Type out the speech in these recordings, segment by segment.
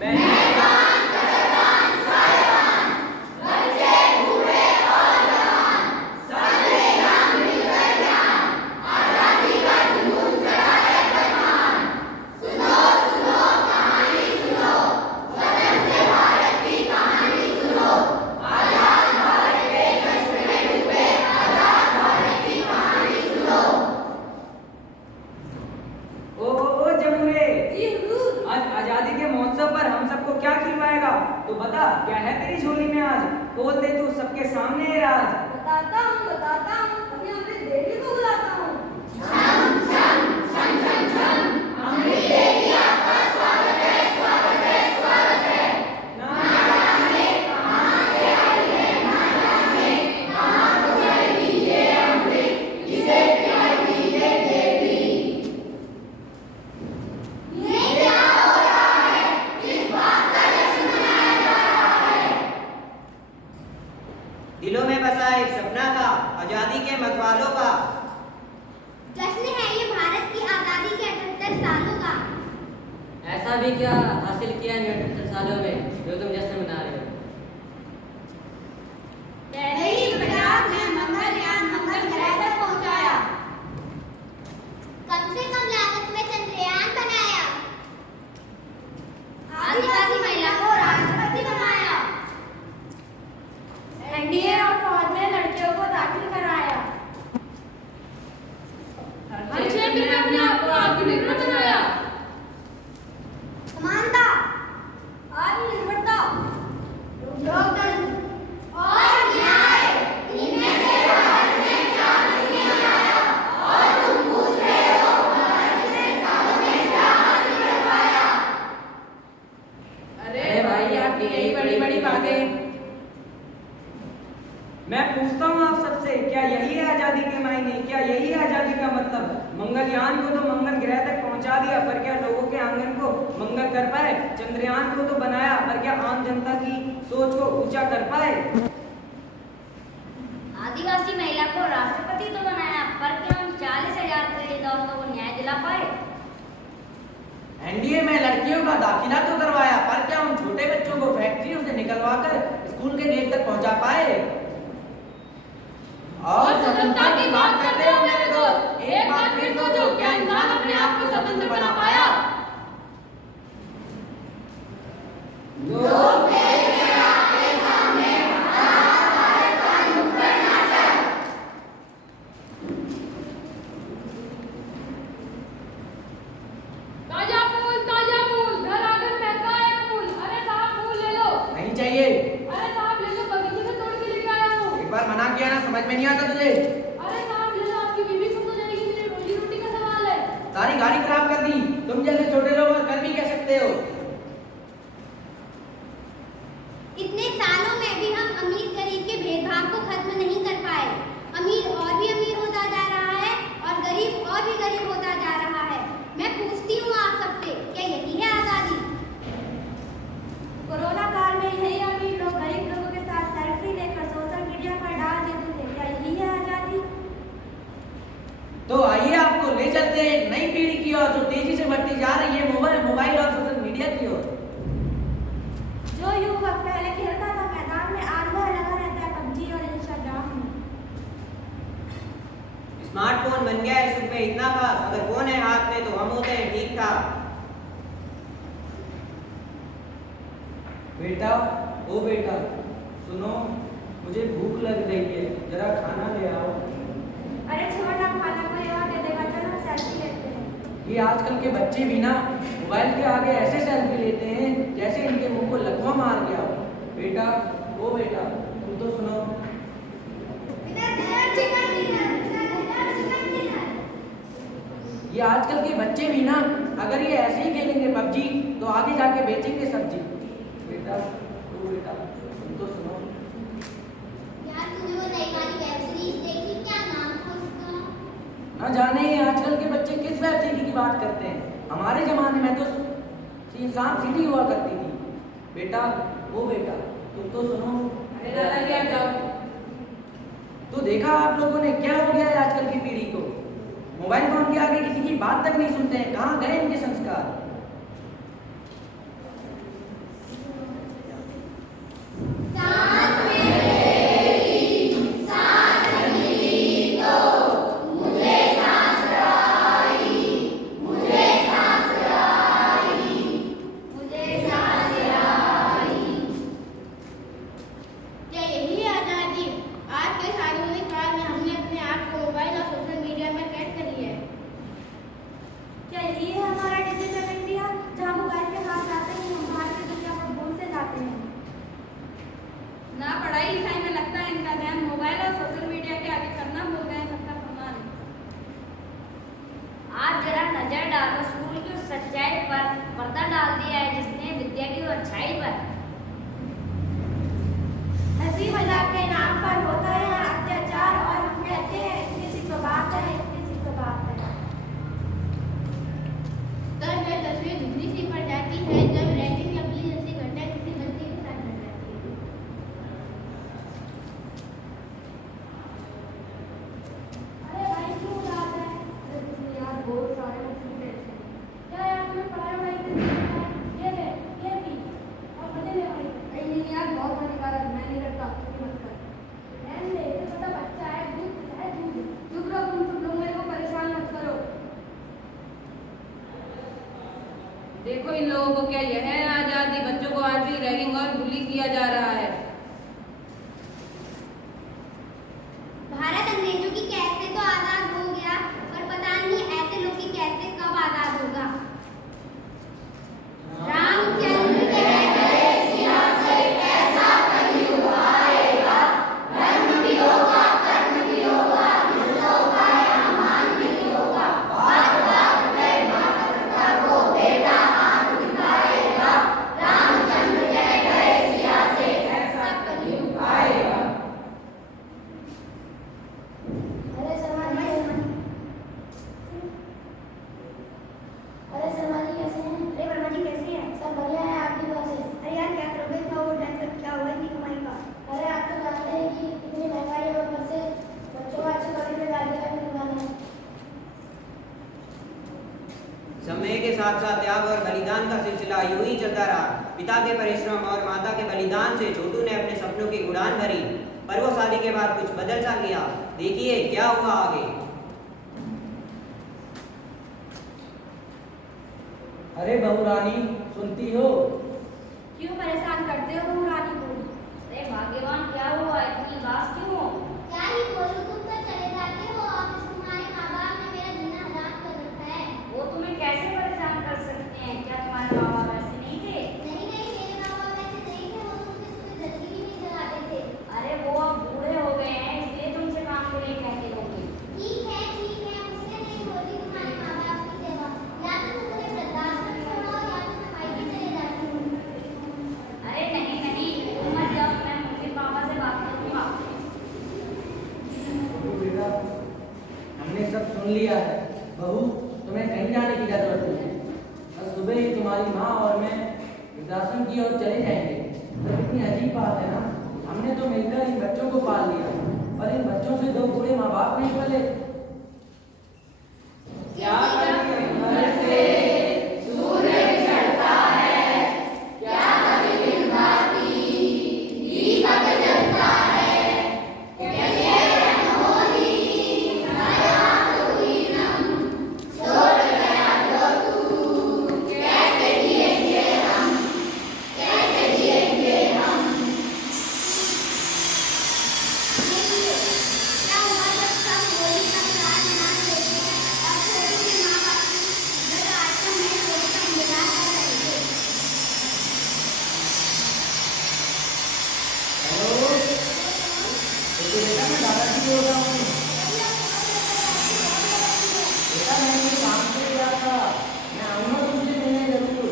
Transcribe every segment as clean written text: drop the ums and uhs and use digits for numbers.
मेहमान, कदरदान, साहिबान, बच्चे, बूढ़े और जवान, सबने यहाँ मिलकर ध्यान, आजादी का जुनून चढ़ा है फरमान। सुनो सुनो कहानी सुनो, स्वतंत्र भारत की कहानी सुनो, आजाद भारत के जश्न में डूबे आजाद भारत की कहानी सुनो। ओ जमुरे, आज आजादी के महोत्सव पर हम सबको क्या खिलवाएगा? तो बता, क्या है तेरी झोली में आज? खोल दे तू सबके सामने ये राज। बताता हूँ, अभी अमृत देवी को बुलाता हूँ। छम छम छम छम छम, अमृत देवी आपका स्वागत है, स्वागत है, स्वागत है। ना जाने कहाँ से आई है, ना जाने कहाँ को गई ये अमृत, किसे पिलाएगी ये देवी। ये क्या हो रहा है? किस बात का जश्न मनाया जा रहा है? दिलों में बसा एक सपना का, आजादी के मतवालों का। जश्न है ये भारत की आजादी के 78 सालों का। ऐसा भी क्या हासिल किया इन 78 सालों में जो तुम जश्न मना रहे हो? पहले ही 50 में मंगलयान मंगल ग्रह तक पहुंचाया। कम से कम लागत में चंद्रयान बनाया। आदिवासी महिला को राष्ट्रपति बनाया। एनडीए और फौज में लड़कियों को दाखिल कराया। हर क्षेत्र में अपने आप को आत्मनिर्भर बनाया। समानता, आत्मनिर्भरता, लोकतंत्र और न्याय, इनमें से भारत ने क्या नहीं आया? और तुम पूछ रहे हो भारत ने सालों में क्या हासिल करवाया? अरे भाई, आपकी यही बड़ी बड़ी बातें। मैं पूछता हूँ आप सबसे, क्या यही है आजादी के मायने? क्या यही है आजादी का मतलब? मंगलयान को तो मंगल ग्रह तक पहुंचा दिया, पर क्या लोगों के आंगन को मंगल कर पाए? चंद्रयान को तो बनाया, पर क्या आम जनता की सोच को ऊंचा कर पाए? आदिवासी महिला को राष्ट्रपति तो बनाया, पर क्या उन 40,000 पीड़ित औरतों को न्याय दिला पाए? एनडीए में लड़कियों का दाखिला तो करवाया, पर क्या उन छोटे बच्चों को फैक्ट्रियों से निकलवा कर स्कूल के गेट तक पहुंचा पाए? और स्वतंत्रता की बात करते हो मेरे दोस्त, एक बात फिर सोचो, क्या इंसान अपने आप को स्वतंत्र बना पाया? लोग पेश है आपके सामने आजाद भारत का नुक्कड़ नाटक। ताजा फूल, घर आंगन महका है फूल। अरे साहब, फूल ले लो। नहीं चाहिए। अरे साहब, ले लो, बगीचे से तोड़ के लेके आया हूँ। एक बार मना किया ना, समझ में नहीं आता तुझे? अरे साहब, ले लो, आपकी बीवी खुश हो जाएगी, मेरी रोजी रोटी का सवाल है। सारी गाड़ी खराब कर दी। तुम जैसे छोटे लोग और कर भी कह सकते हो। इतने सालों में भी हम अमीर गरीब के भेदभाव को खत्म नहीं कर पाए। अमीर और भी अमीर होता जा रहा है और गरीब और भी गरीब होता जा रहा है। मैं पूछती हूँ आप सबसे, क्या यही है आजादी? कोरोना काल में यही अमीर लोग गरीब लोगों के साथ सेल्फी लेकर सोशल मीडिया पर डाल देते थे, क्या यही है आजादी? तो आइए आपको ले चलते हैं एक नई पीढ़ी की ओर, जो तेजी से बढ़ती जा रही है मोबाइल और सोशल मीडिया की ओर। जो युवक पहले खेलता था मैदान में, आज वह लगा रहता है पबजी और इंस्टाग्राम में। स्मार्टफोन बन गया है सिर पे इतना खास, अगर फोन है हाथ में तो हम होते हैं ठीक ठाक। बेटा, ओ बेटा, सुनो, मुझे भूख लग रही है, जरा खाना ले आओ। अरे छोड़ ना, खाना कोई और दे देगा, चलो हम सेल्फी लेते हैं। ये आजकल के बच्चे भी ना मोबाइल के आगे ऐसे सेल्फी लेते हैं जैसे इनके मुंह को लकवा मार गया हो। बेटा, ओ बेटा, तुम तो सुनो। ये आजकल के बच्चे भी ना अगर ये ऐसे ही खेलेंगे पबजी तो आगे जाके बेचेंगे सब्जी। बेटा, ओ बेटा, तुम तो सुनो। यार, तूने वो नई वाली वेब सीरीज देखी? क्या नाम था उसका? ना जाने ये आजकल के बच्चे किस वेब सीरीज की बात करते हैं। हमारे जमाने में तो सांप सीढ़ी हुआ करती थी। बेटा, ओ बेटा, तुम तो सुनो। अरे दादाजी, आप जाओ। तो देखा आप लोगों ने क्या हो गया है आजकल की पीढ़ी को? मोबाइल फोन के आगे किसी की बात तक नहीं सुनते हैं। कहाँ गए इनके संस्कार? अच्छाई पर। हंसी मजाक के नाम पर होता है अत्याचार और हम कहते हैं इतनी सी तो बात है, इतनी सी तो बात है। तब यह तस्वीर धुंधली सी पड़ जाती है जब रेटिंग या पुलिस जैसी घटना किसी बच्चे के साथ घट जाती है। अरे भाई क्यों उदास है? अरे कुछ नहीं यार, बहुत सारे मुसीबतें हैं। क्या यार तुम्हें पढ़ाई में है? ये ले, ये पी और मजे ले भाई। नहीं यार, बहुत हानिकारक, मैं नहीं करता, तू भी मत कर। रहने दे, ये छोटा बच्चा है, दूध है दूध। चुप रहो तुम सब लोग, मेरे को परेशान मत करो। देखो इन लोगों को क्या यह है आजादी, बच्चों को आज भी रैगिंग और बुली किया जा रहा है। भारत अंग्रेजों की कैद से तो आजाद हो गया, पर पता नहीं ऐसे लोग की कैद से कब आजाद होगा। रामचंद्र कह गए सियासत ऐसा कलयुग आएगा, धर्म भी होगा, कर्म भी होगा, रिश्तों का अमान भी होगा। बात बात पे माता पिता को बेटा हाथ दिखाएगा, रामचंद्र कह गए सियासत ऐसा कलयुग आएगा। अरे शर्मा जी कैसे हैं? अरे वर्मा जी कैसे हैं? सब बढ़िया है, आपकी दुआ से। अरे यार क्या करोगे, इतना ओवर टाइम कर क्या हुआ इतनी कमाई का? अरे आप तो जानते हैं कि इतनी महंगाई है और ऊपर से बच्चों को अच्छे कॉलेज में डाल दिया करवाना है। समय के साथ साथ त्याग और बलिदान का सिलसिला यूं ही चलता रहा। पिता के परिश्रम और माता के बलिदान से छोटू ने अपने सपनों की उड़ान भरी, पर वो शादी के बाद कुछ बदल सा गया। देखिए क्या हुआ आगे। अरे बहू रानी, सुनती हो? क्यों परेशान करते हो बहू रानी को? अरे भाग्यवान, क्या हुआ, इतनी उदास क्यों हो? क्या ही बोलूं, तुम तो चले जाते हो और तुम्हारे माँ बाप ने मेरा जीना हराम कर रखा है। वो तुम्हें कैसे परेशान कर सकते हैं? क्या तुम्हारे माँ बाप ऐसे नहीं थे? नहीं नहीं, मेरे माँ बाप ऐसे नहीं थे, वो तुमसे सुबह जल्दी भी नहीं जगाते थे। अरे वो अब बूढ़े हो गए हैं, इसलिए तुमसे काम के लिए कहते होंगे। ठीक है, मुझसे नहीं होती तुम्हारे माँ बाप की सेवा। या तो तुम उन्हें वृद्धाश्रम छोड़ो या तो मैं मायके चले जाती हूँ। अरे नहीं नहीं, तुम मत जाओ, मैं मम्मी पापा से बात करूंगा। बेटा, हमने सब सुन लिया है। बहू, तुम्हें कहीं जाने की जरूरत नहीं है। कल सुबह ही तुम्हारी माँ और मैं वृद्धाश्रम की ओर चले जाएंगे। तो इतनी अजीब बात है ना, हमने तो मिलकर इन बच्चों को पाल लिया, पर इन बच्चों से दो बूढ़े माँ बाप नहीं पले। क्या करें घर से सूरज चढ़ता है, क्या कभी दिन बाती दीपक जलता है, कैसे अनहोनी नया कोई नम छोड़ गया जो तू, कैसे जिएंगे हम, कैसे जिएंगे हम। क्या हुआ जब सब होली का त्योहार मना लेते हैं और छोटू के माँ बाप घर आश्रम में होली का इंतजार कर रहे थे। हेलो, तो बेटा मैं दादाजी बोल रहा हूँ। बेटा मैं ये काम से गया था, मैं आऊँगा तुमसे मिलने जरूर।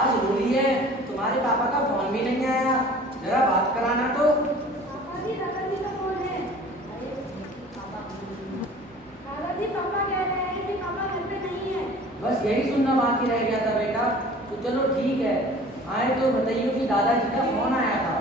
आज होली है, तुम्हारे पापा का फोन भी नहीं आया, जरा बात कराना तो। दादाजी का फोन है। अरे दादाजी पापा कह रहे हैं कि पापा घर पे नहीं है। बस यही सुनना बाकी रह गया था बेटा। तो चलो ठीक है, आए तो बताइए कि दादाजी का फोन आया था।